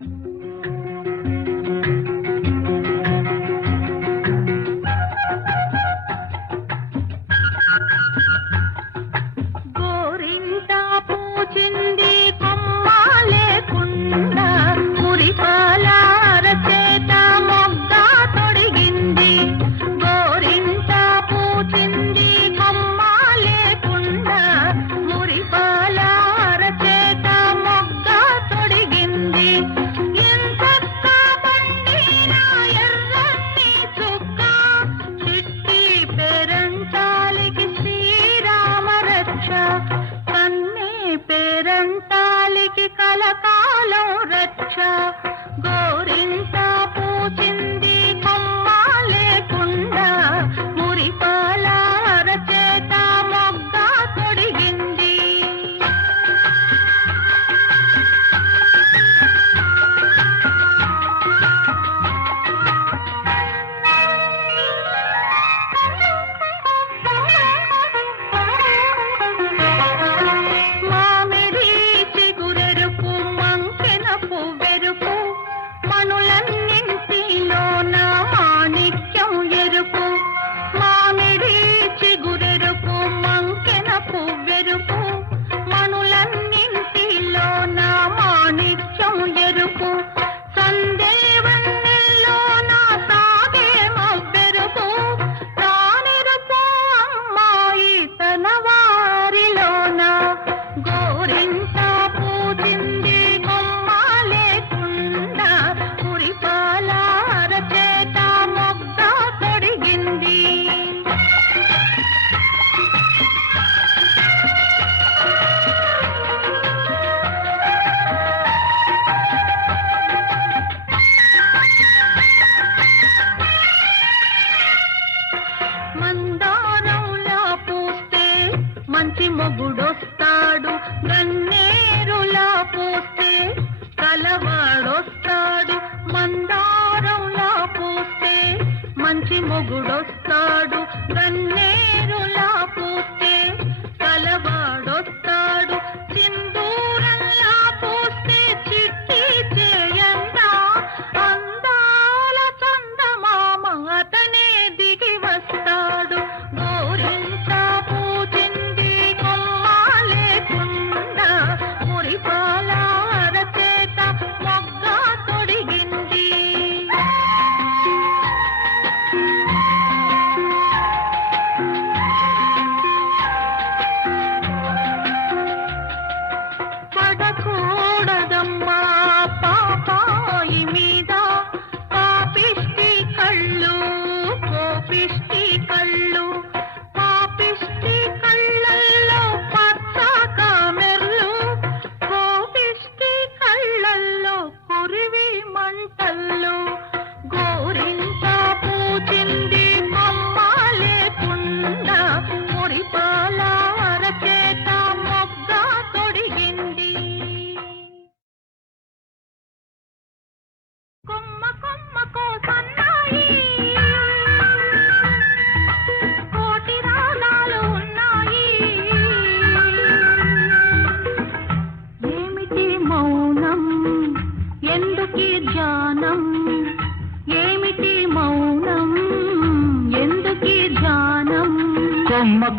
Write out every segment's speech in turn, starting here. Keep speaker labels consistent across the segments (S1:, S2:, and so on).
S1: thank you కాలం రచ్చ.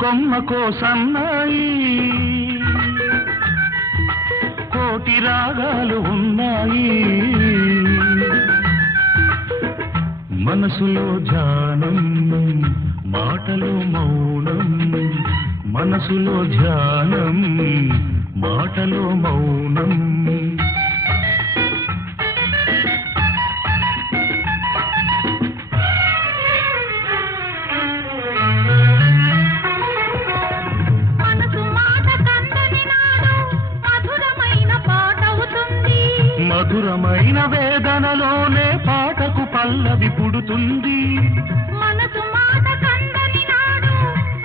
S1: కొమ్మ
S2: కోసన్నాయి. కోటి రాగాలు ఉన్నాయి. మనసులో ధ్యానం మాటలు మౌనం. మనసులో ధ్యానం మాటలు మౌనం.
S1: మధురమైన
S2: వేదనలోనే పాటకు పల్లవి పుడుతుంది.
S1: మనసు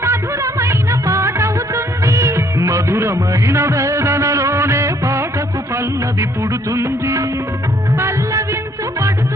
S1: మధురమైన పాట అవుతుంది.
S2: మధురమైన వేదనలోనే పాటకు పల్లవి పుడుతుంది. పల్లవించు పడుతుంది